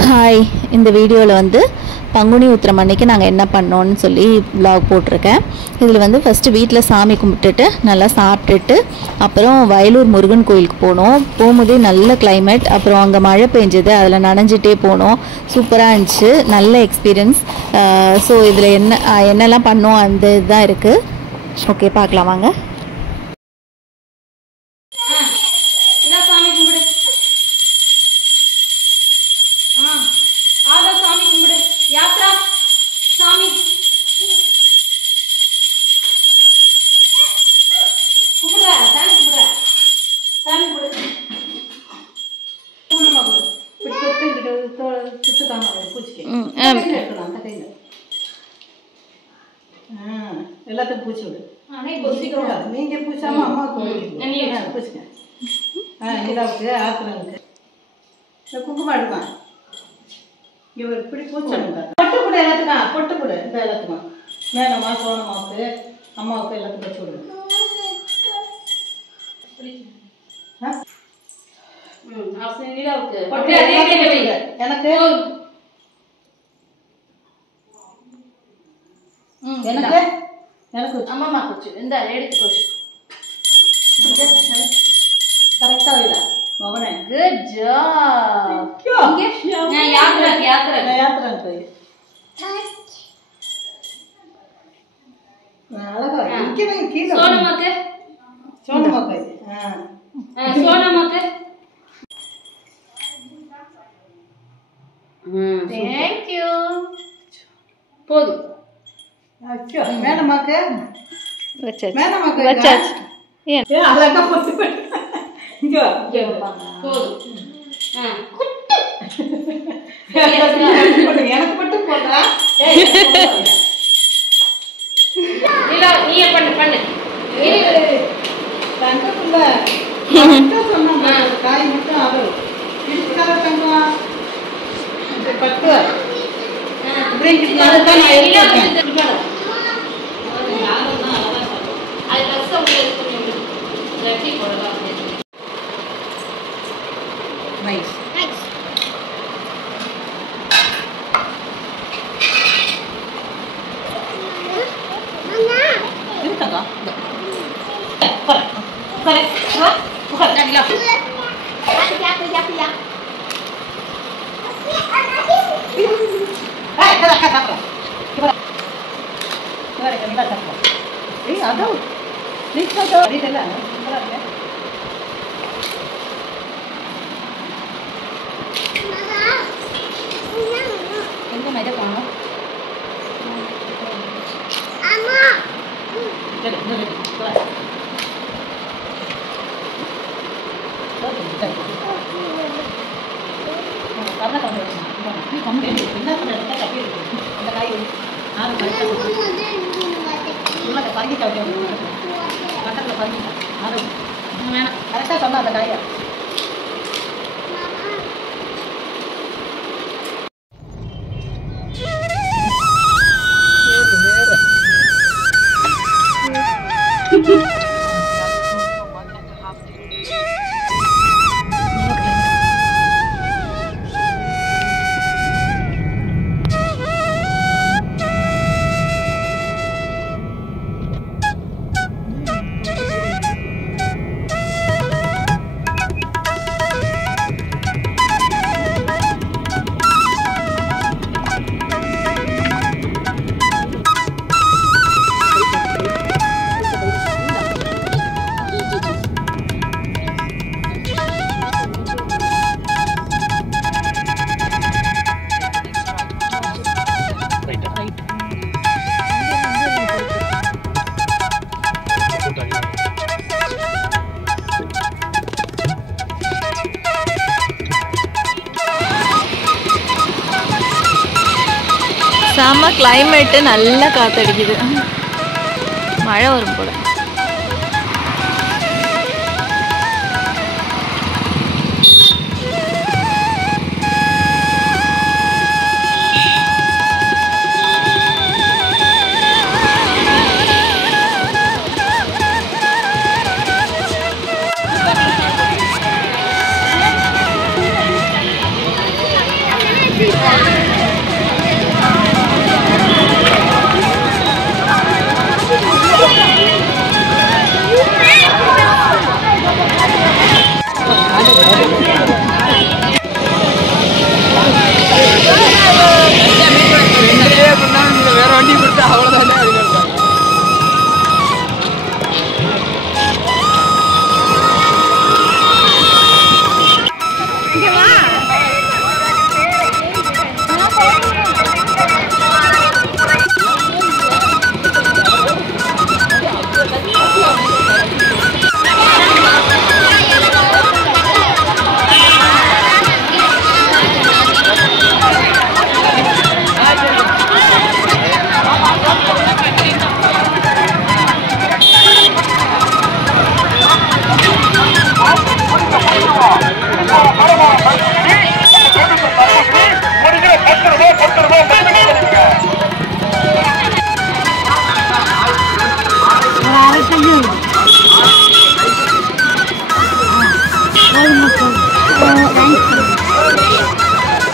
Hi, இந்த வீடியோவில் வந்து பங்குனி உத்திரம் அன்னைக்கு நாங்கள் என்ன பண்ணோன்னு சொல்லி vlog போட்டிருக்கேன். இதில் வந்து ஃபஸ்ட்டு வீட்டில் சாமி கும்பிட்டுட்டு நல்லா சாப்பிட்டுட்டு அப்புறம் வயலூர் முருகன் கோயிலுக்கு போனோம். போகும்போதே நல்ல கிளைமேட், அப்புறம் அங்கே மழை பெஞ்சது, அதில் நனைஞ்சிட்டே போனோம். சூப்பராக இருந்துச்சு, நல்ல எக்ஸ்பீரியன்ஸ். ஸோ இதில் என்னெல்லாம் பண்ணோம் அந்த இதுதான் இருக்குது. ஓகே, பார்க்கலாம் வாங்க. எல்லாத்துக்கும் பூச்சி விடு. நீங்க பூச்சாம அம்மா பூச்சுங்க. நிலாவுக்கு ஆத்திரனுக்கு இந்த குங்குமம் எடுப்பான். இங்க ஒரு இப்படி பூச்சாங்க. பொட்டு கூட எல்லாத்துக்கும், பொட்டு கூட இந்த எல்லாத்துக்கும் மேலம்மா சோனமாவுக்கு அம்மாவுக்கு எல்லாத்துக்கும் வச்சு விடுங்க. எனக்கு எனக்கு எனக்கு அம்மா குச்சி இந்த எடுத்துக்கோச்சு கரெக்டா இல்ல மகனே. Good job. நான் யாத்ரா போய் அழகா இங்க கீழ சோனமாக்கு தேங்க் யூ. போதும். அச்சோ மேடமாக்கு வச்சாச்சு. மேடமாக்கு வச்சாச்சு. ஏன் அழகா போட்டு இங்க போதும். எனக்கு மட்டும் போடுறா. நீயே பண்ணு பண்ணு. தங்கக்குள்ள சொன்னா காய் மட்டும் அது இதுக்காக தங்கம் பட்டு நைஸ். கரெக்டா சொன்னா அந்த காய செம்ம கிளைமேட்டு, நல்லா காத்தடிக்குது. மழை வரும் போல. வேற வண்டி கொடுத்தா அவ்வளோதானே.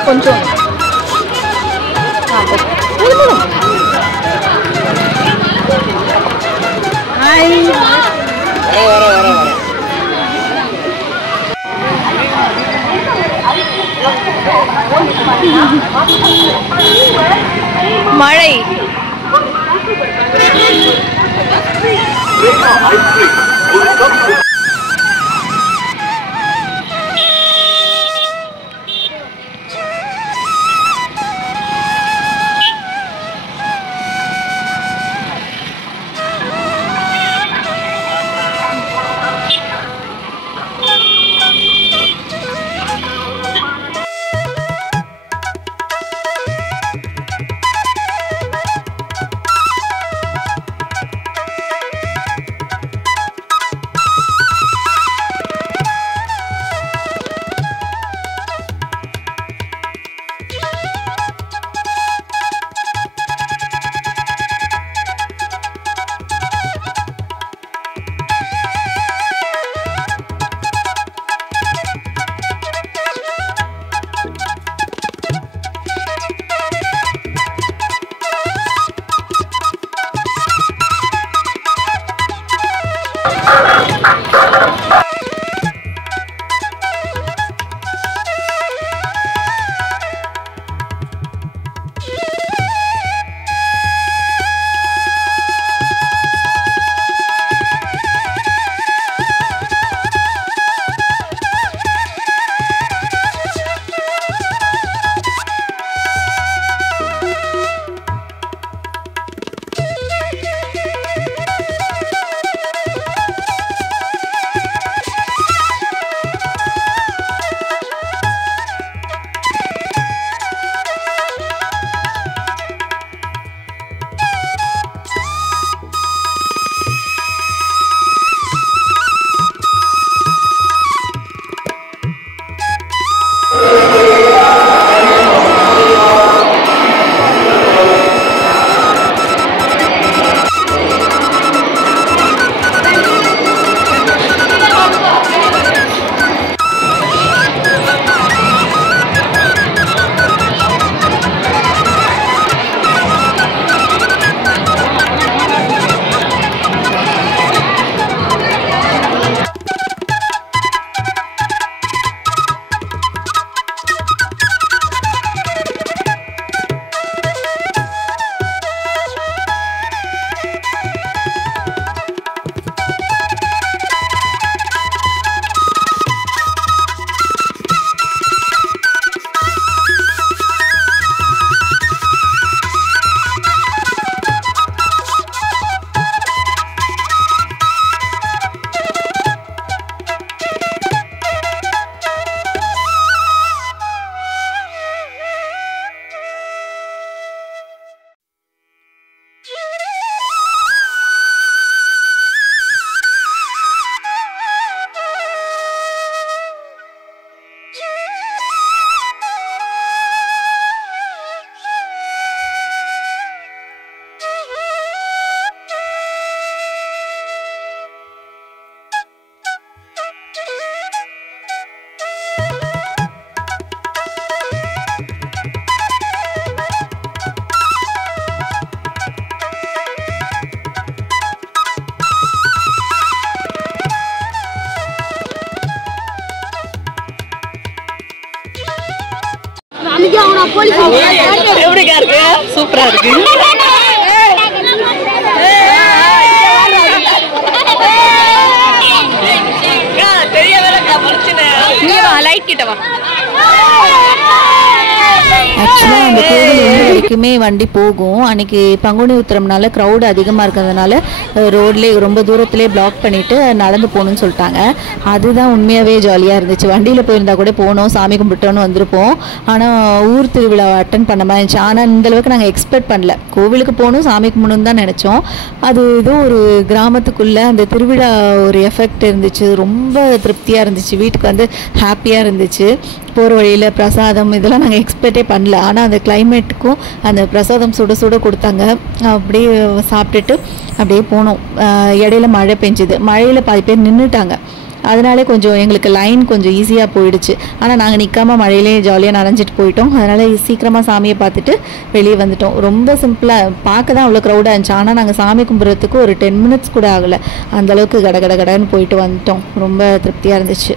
கொஞ்சம் மழை எப்படிக்கா இருக்கு? சூப்பரா இருக்கு. ஆக்சுவலாக அந்த கோவில் வரைக்குமே வண்டி போகும். அன்றைக்கி பங்குனி உத்திரம்னால க்ரௌடு அதிகமாக இருக்கிறதுனால ரோட்லேயே ரொம்ப தூரத்துலேயே பிளாக் பண்ணிவிட்டு நடந்து போகணுன்னு சொல்லிட்டாங்க. அதுதான் உண்மையாகவே ஜாலியாக இருந்துச்சு. வண்டியில் போயிருந்தா கூட போனோம், சாமி கும்பிட்டோன்னு வந்திருப்போம். ஆனால் ஊர் திருவிழா அட்டன் பண்ண மாதிரி இருந்துச்சு. ஆனால் இந்தளவுக்கு நாங்கள் எக்ஸ்பெக்ட் பண்ணல. கோவிலுக்கு போகணும், சாமி கும்பிடணுன்னு தான் நினச்சோம். அது ஏதோ ஒரு கிராமத்துக்குள்ளே அந்த திருவிழா ஒரு எஃபெக்ட் இருந்துச்சு. ரொம்ப திருப்தியாக இருந்துச்சு. வீட்டுக்கு வந்து ஹாப்பியாக இருந்துச்சு. போகிற வழியில் பிரசாதம் இதெல்லாம் நாங்கள் எக்ஸ்பெக்டே பண்ணல. ஆனால் அந்த கிளைமேட்டுக்கும் அந்த பிரசாதம் சுட சுட கொடுத்தாங்க. அப்படியே சாப்பிட்டுட்டு அப்படியே போனோம். இடையில மழை பெஞ்சுது. மழையில் பாதி பேர் நின்றுட்டாங்க. அதனாலே கொஞ்சம் எங்களுக்கு லைன் கொஞ்சம் ஈஸியாக போயிடுச்சு. ஆனால் நாங்கள் நிற்காம மழையிலே ஜாலியாக நனைஞ்சிட்டு போயிட்டோம். அதனால் சீக்கிரமாக சாமியை பார்த்துட்டு வெளியே வந்துட்டோம். ரொம்ப சிம்பிளாக பார்க்க தான் அவ்வளோ க்ரௌடாக இருந்துச்சு. ஆனால் நாங்கள் சாமி கும்பிட்றதுக்கு ஒரு 10 மினிட்ஸ் கூட ஆகலை. அந்தளவுக்கு கடன்னு போயிட்டு வந்துட்டோம். ரொம்ப திருப்தியாக இருந்துச்சு.